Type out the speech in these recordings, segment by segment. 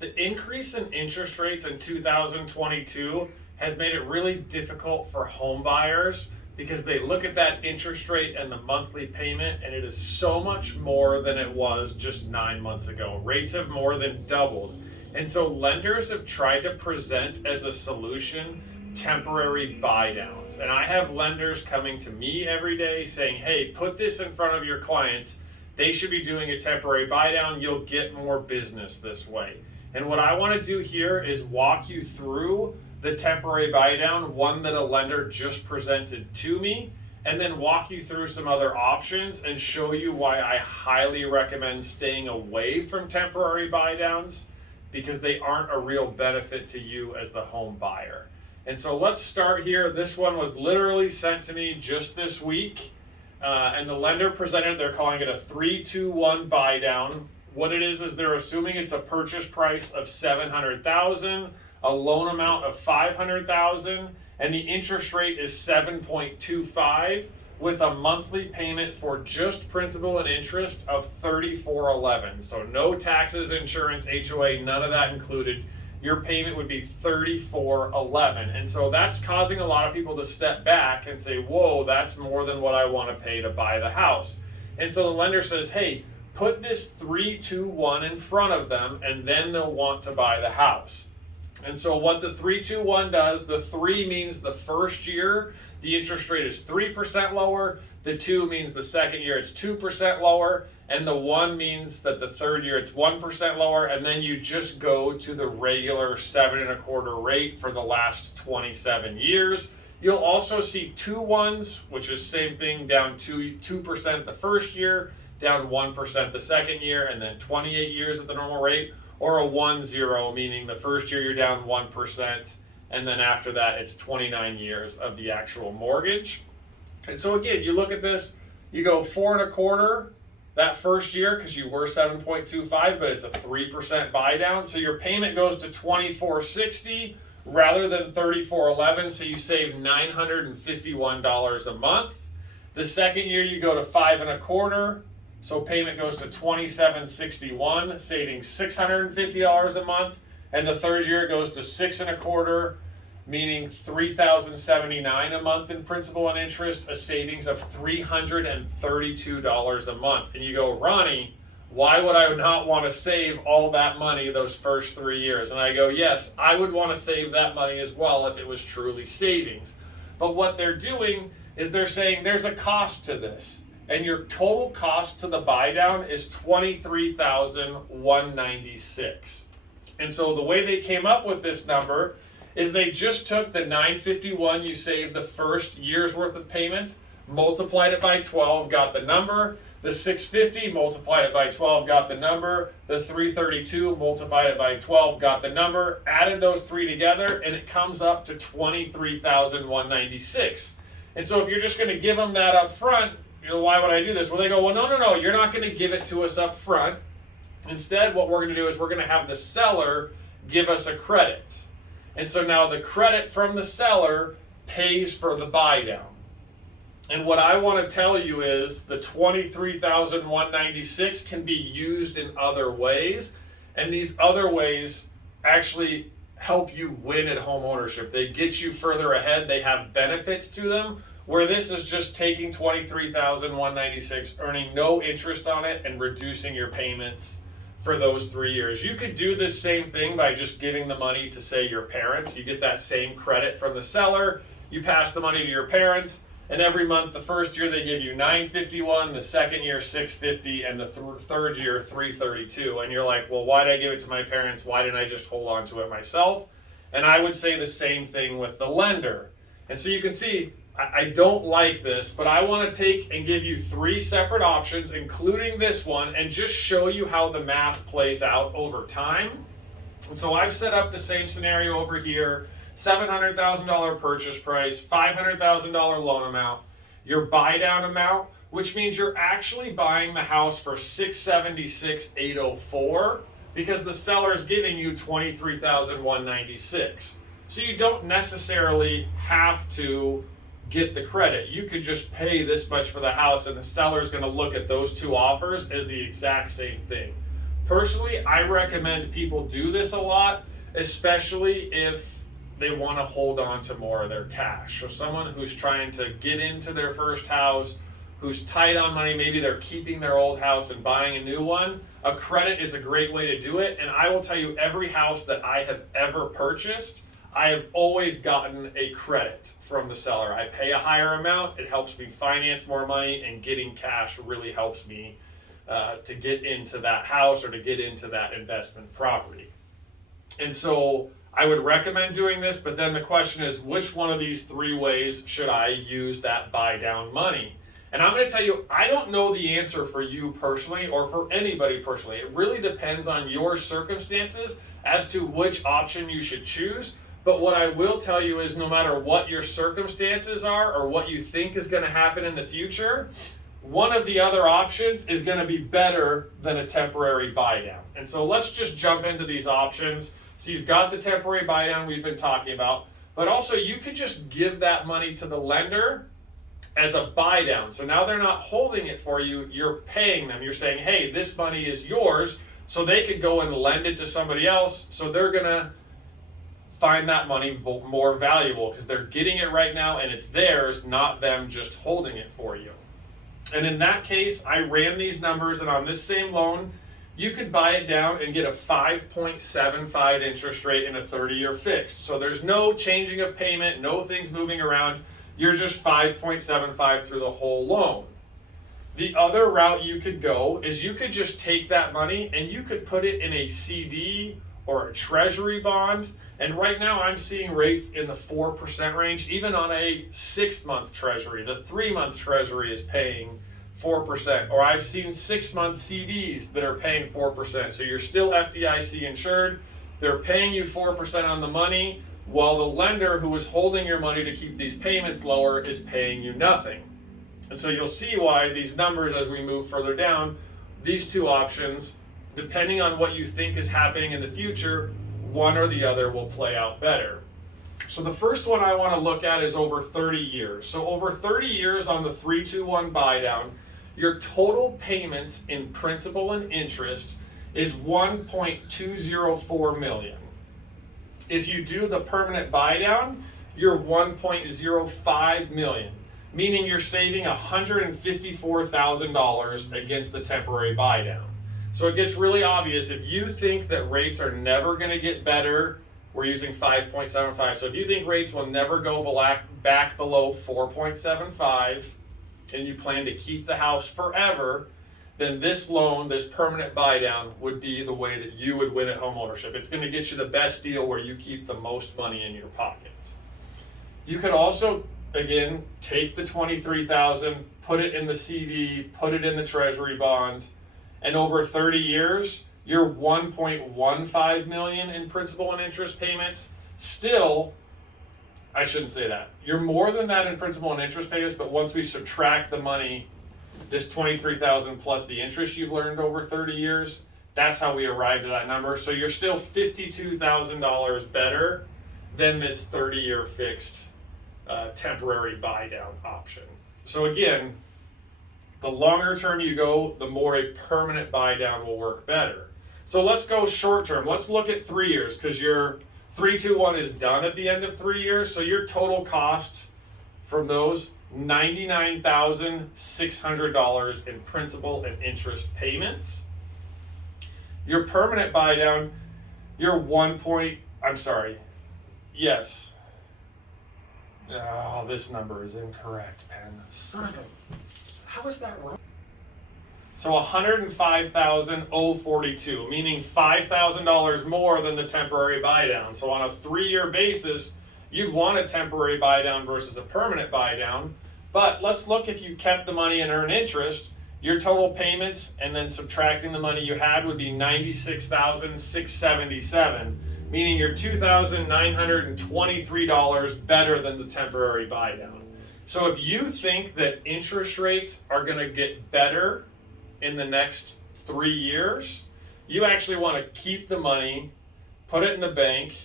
The increase in interest rates in 2022 has made it really difficult for home buyers because they look at that interest rate and the monthly payment, and it is so much more than it was just 9 months ago. Rates have more than doubled. And so lenders have tried to present as a solution temporary buy downs. And I have lenders coming to me every day saying, hey, put this in front of your clients. They should be doing a temporary buy down. You'll get more business this way. And what I want to do here is walk you through the temporary buy down, one that a lender just presented to me, and then walk you through some other options and show you why I highly recommend staying away from temporary buy downs because they aren't a real benefit to you as the home buyer. And so let's start here. This one was literally sent to me just this week. And the lender presented, they're calling it a 3-2-1 buy down. What it is they're assuming it's a purchase price of $700,000, a loan amount of $500,000, and the interest rate is 7.25 with a monthly payment for just principal and interest of $34.11. So no taxes, insurance, HOA, none of that included. Your payment would be $34.11. And so that's causing a lot of people to step back and say, whoa, that's more than what I want to pay to buy the house. And so the lender says, hey, put this 3-2-1 in front of them, and then they'll want to buy the house. And so what the 3-2-1 does, the 3 means the first year, the interest rate is 3% lower. The 2 means the second year it's 2% lower. And the 1 means that the third year it's 1% lower. And then you just go to the regular 7.25% rate for the last 27 years. You'll also see 2 1s, which is same thing, down 2% the first year, down 1% the second year, and then 28 years at the normal rate. Or a 1-0, meaning the first year you're down 1%, and then after that it's 29 years of the actual mortgage. And so again, you look at this, you go 4.25% that first year because you were 7.25, but it's a 3% buy down. So your payment goes to $24.60 rather than $34.11. So you save $951 a month. The second year you go to 5.25%. So payment goes to $27.61, saving $650 a month. And the third year it goes to 6.25%, meaning $3,079 a month in principal and interest, a savings of $332 a month. And you go, Ronnie, why would I not want to save all that money those first 3 years? And I go, yes, I would want to save that money as well if it was truly savings. But what they're doing is they're saying there's a cost to this. And your total cost to the buy down is $23,196. And so the way they came up with this number is they just took the $951 you saved the first year's worth of payments, multiplied it by 12, got the number. The $650 multiplied it by 12, got the number. The $332 multiplied it by 12, got the number. Added those three together, and it comes up to $23,196. And so if you're just going to give them that up front, why would I do this? Well, they go, well, no, you're not going to give it to us up front. Instead, what we're going to do is we're going to have the seller give us a credit. And so now the credit from the seller pays for the buy down. And what I want to tell you is the $23,196 can be used in other ways. And these other ways actually help you win at home ownership. They get you further ahead. They have benefits to them. Where this is just taking $23,196, earning no interest on it, and reducing your payments for those 3 years. You could do this same thing by just giving the money to, say, your parents. You get that same credit from the seller. You pass the money to your parents, and every month, the first year they give you $951, the second year $650, and the third year $332. And you're like, well, why did I give it to my parents? Why didn't I just hold on to it myself? And I would say the same thing with the lender. And so you can see, I don't like this, but I want to take and give you 3 separate options, including this one, and just show you how the math plays out over time. And so I've set up the same scenario over here, $700,000 purchase price, $500,000 loan amount, your buy down amount, which means you're actually buying the house for $676,804 because the seller is giving you $23,196. So you don't necessarily have to get the credit. You could just pay this much for the house, and the seller's going to look at those 2 offers as the exact same thing. Personally, I recommend people do this a lot, especially if they want to hold on to more of their cash. So someone who's trying to get into their first house, who's tight on money, maybe they're keeping their old house and buying a new one, a credit is a great way to do it. And I will tell you, every house that I have ever purchased, I have always gotten a credit from the seller. I pay a higher amount, it helps me finance more money, and getting cash really helps me to get into that house or to get into that investment property. And so I would recommend doing this, but then the question is, which one of these three ways should I use that buy down money? And I'm going to tell you, I don't know the answer for you personally or for anybody personally. It really depends on your circumstances as to which option you should choose. But what I will tell you is, no matter what your circumstances are or what you think is going to happen in the future, one of the other options is going to be better than a temporary buy down. And so let's just jump into these options. So you've got the temporary buy down we've been talking about, but also you could just give that money to the lender as a buy down. So now they're not holding it for you, you're paying them. You're saying, hey, this money is yours, so they could go and lend it to somebody else. So they're gonna find that money more valuable because they're getting it right now and it's theirs, not them just holding it for you. And in that case, I ran these numbers, and on this same loan, you could buy it down and get a 5.75 interest rate in a 30-year fixed. So there's no changing of payment, no things moving around. You're just 5.75 through the whole loan. The other route you could go is you could just take that money and you could put it in a CD or a treasury bond. And right now I'm seeing rates in the 4% range, even on a 6-month treasury. The 3-month treasury is paying 4%, or I've seen 6-month CDs that are paying 4%. So you're still FDIC insured. They're paying you 4% on the money, while the lender who is holding your money to keep these payments lower is paying you nothing. And so you'll see why these numbers, as we move further down, these two options, depending on what you think is happening in the future, one or the other will play out better. So the first one I want to look at is over 30 years. So over 30 years on the 3-2-1 buy down, your total payments in principal and interest is $1.204 million. If you do the permanent buy down, you're $1.05 million, meaning you're saving $154,000 against the temporary buy down. So it gets really obvious. If you think that rates are never going to get better, we're using 5.75. So if you think rates will never go back below 4.75 and you plan to keep the house forever, then this loan, this permanent buy down, would be the way that you would win at home ownership. It's going to get you the best deal where you keep the most money in your pocket. You could also, again, take the $23,000, put it in the CD, put it in the treasury bond, and over 30 years, you're $1.15 million in principal and interest payments. Still, I shouldn't say that. You're more than that in principal and interest payments, but once we subtract the money, this $23,000 plus the interest you've learned over 30 years, that's how we arrived at that number. So you're still $52,000 better than this 30-year fixed temporary buy down option. So again, the longer term you go, the more a permanent buy down will work better. So let's go short term. Let's look at 3 years, because your 3-2-1 is done at the end of 3 years. So your total cost from those, $99,600 in principal and interest payments. Your permanent buy down, your yes. Oh, this number is incorrect, Pen. Son of a, how is that wrong? So $105,042, meaning $5,000 more than the temporary buy down. So on a 3-year basis, you'd want a temporary buy down versus a permanent buy down. But let's look, if you kept the money and earn interest, your total payments and then subtracting the money you had would be $96,677, meaning you're $2,923 better than the temporary buy down. So if you think that interest rates are going to get better in the next 3 years, you actually want to keep the money, put it in the bank,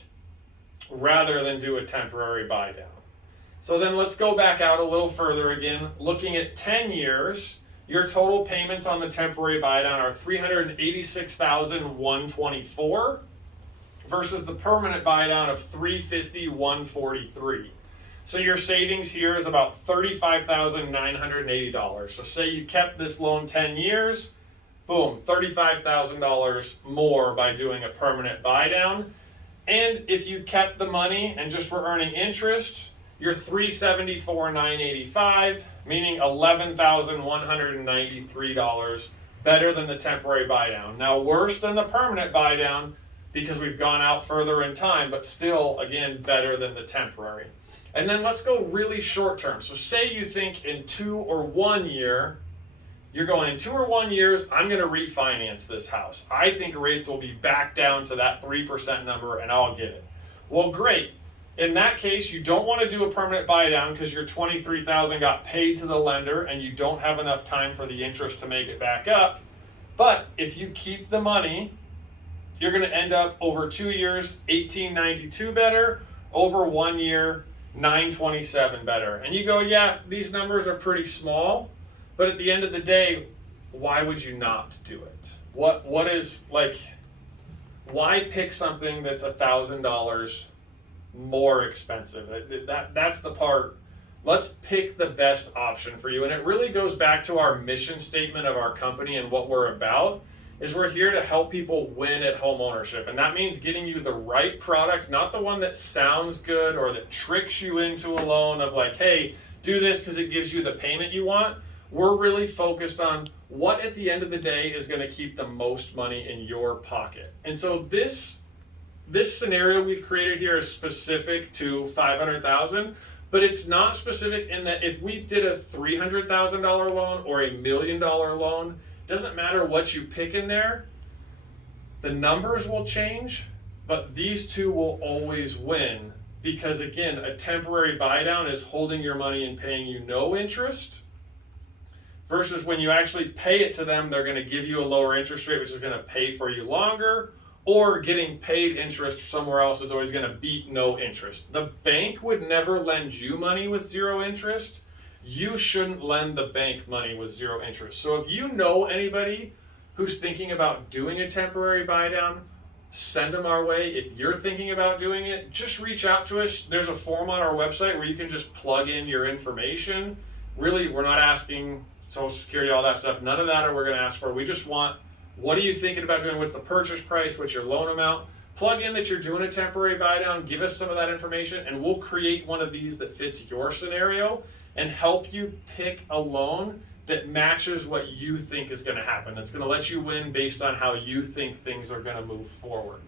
rather than do a temporary buy down. So then let's go back out a little further again, looking at 10 years. your total payments on the temporary buy down are $386,124 versus the permanent buy down of $350,143. So your savings here is about $35,980. So say you kept this loan 10 years, boom, $35,000 more by doing a permanent buy down. And if you kept the money and just were earning interest, you're $374,985, meaning $11,193 better than the temporary buy down. Now worse than the permanent buy down because we've gone out further in time, but still, again, better than the temporary. And then let's go really short term. So say you think in 2 or 1 year, you're going in 2 or 1 years, I'm going to refinance this house. I think rates will be back down to that 3% number and I'll get it. Well, great. In that case, you don't want to do a permanent buy down because your $23,000 got paid to the lender and you don't have enough time for the interest to make it back up. But if you keep the money, you're going to end up over 2 years, $1,892 better, over 1 year, $927 better. And you go, yeah, these numbers are pretty small, but at the end of the day, why would you not do it? What is like, why pick something that's $1,000 more expensive? That's the part. Let's pick the best option for you. And it really goes back to our mission statement of our company and what we're about. Is we're here to help people win at home ownership. And that means getting you the right product, not the one that sounds good or that tricks you into a loan of like, hey, do this because it gives you the payment you want. We're really focused on what at the end of the day is going to keep the most money in your pocket. And so this scenario we've created here is specific to $500,000, but it's not specific in that if we did a $300,000 loan or $1 million loan, doesn't matter what you pick in there, the numbers will change, but these two will always win because again, a temporary buy down is holding your money and paying you no interest versus when you actually pay it to them, they're going to give you a lower interest rate, which is going to pay for you longer, or getting paid interest somewhere else is always going to beat no interest. The bank would never lend you money with zero interest. You shouldn't lend the bank money with zero interest. So if you know anybody who's thinking about doing a temporary buy down, send them our way. If you're thinking about doing it, just reach out to us. There's a form on our website where you can just plug in your information. Really, we're not asking Social Security, all that stuff. None of that are we're going to ask for. We just want, what are you thinking about doing? What's the purchase price? What's your loan amount? Plug in that you're doing a temporary buy down. Give us some of that information, and we'll create one of these that fits your scenario and help you pick a loan that matches what you think is going to happen. That's going to let you win based on how you think things are going to move forward.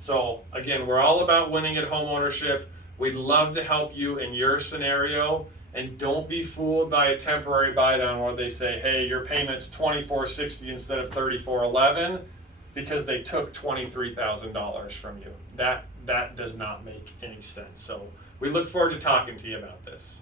So again, we're all about winning at home ownership. We'd love to help you in your scenario, and don't be fooled by a temporary buy down where they say, hey, your payment's $2,460 instead of $3,411 because they took $23,000 from you. That does not make any sense. So we look forward to talking to you about this.